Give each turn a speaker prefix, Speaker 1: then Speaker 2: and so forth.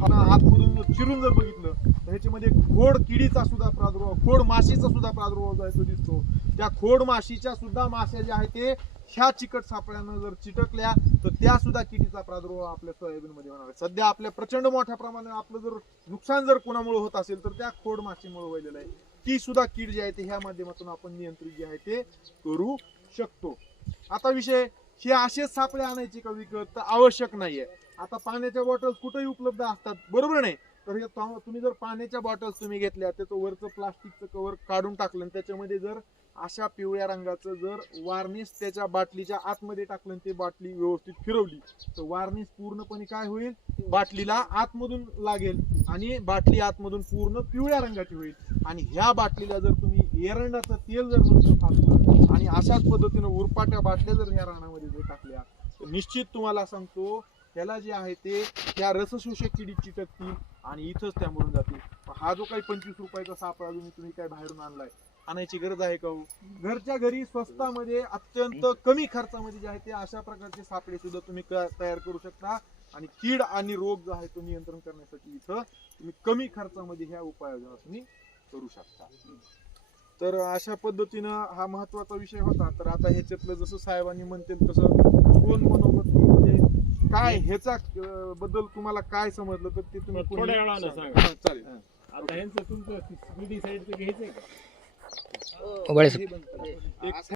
Speaker 1: हात खोदून चिरून जर बघितलं तर ह्याच्यामध्ये खोड किडीचा सुद्धा प्रादुर्भाव खोड माशीचा सुद्धा प्रादुर्भाव जो आहे तो दिसतो. त्या खोड माशीच्या सुद्धा माश्या ज्या आहेत ते ह्या चिकट सापळ्यानं जर चिटकल्या तर त्या सुद्धा किडीचा प्रादुर्भाव आपल्या सोयाबीन मध्ये होणार आहे. सध्या आपल्या प्रचंड मोठ्या प्रमाणात आपलं जर नुकसान जर कोणामुळे होत असेल तर त्या खोड माशीमुळे व्हायलेलं आहे. ती सुद्धा कीड जी आहे ते ह्या माध्यमातून आपण नियंत्रित जे आहे ते करू शकतो. आता विषय हे असेच सापळे आणायचे का विकत? तर आवश्यक नाहीये. आता पाण्याच्या बॉटल्स कुठेही उपलब्ध असतात. बरोबर नाही? तर हे तुम्ही जर पाण्याच्या बॉटल्स तुम्ही घेतल्या त्याचं वरचं प्लास्टिकचं कव्हर काढून टाकलं त्याच्यामध्ये जर अशा पिवळ्या रंगाचं जर वार्निश त्याच्या बाटलीच्या आतमध्ये टाकलं ते ती बाटली व्यवस्थित फिरवली तर वार्निश पूर्णपणे काय होईल? बाटलीला आतमधून लागेल आणि बाटली आतमधून पूर्ण पिवळ्या रंगाची होईल. आणि ह्या बाटलीला जर तुम्ही एरंडाचं तेल जर नुसतं टाकलं आणि अशाच पद्धतीनं उरपाट्या बाटल्या जर ह्या रानामध्ये जर टाकल्या तर निश्चित तुम्हाला सांगतो त्याला जे आहे ते त्या रसशोषक किडी चिटकतील आणि इथंच त्या मरून जातील. हा जो काही पंचवीस रुपयाचा सापळा जो मी तुम्ही काय बाहेरून आणलाय आणायची गरज आहे का हो? घरच्या घरी स्वस्तामध्ये अत्यंत कमी खर्चामध्ये जे आहे ते अशा प्रकारचे सापळे सुद्धा तुम्ही तयार करू शकता. आणि कीड आणि रोग जो आहे तो नियंत्रण करण्यासाठी इथं तुम्ही कमी खर्चामध्ये ह्या उपाययोजना तुम्ही करू शकता. तर अशा पद्धतीनं हा महत्त्वाचा विषय होता. तर आता ह्याच्यातलं जसं साहेबांनी म्हणतील तसं कोण मनोगत म्हणजे काय ह्याचा बद्दल तुम्हाला काय समजलं? तर ते तुम्ही
Speaker 2: थोड्या
Speaker 1: कोणी
Speaker 2: वेळानं
Speaker 1: सांगा.
Speaker 2: सांगा.
Speaker 1: हा, चालेल.
Speaker 2: आता ह्यांचं तुमचं घ्यायचंय का.
Speaker 1: एक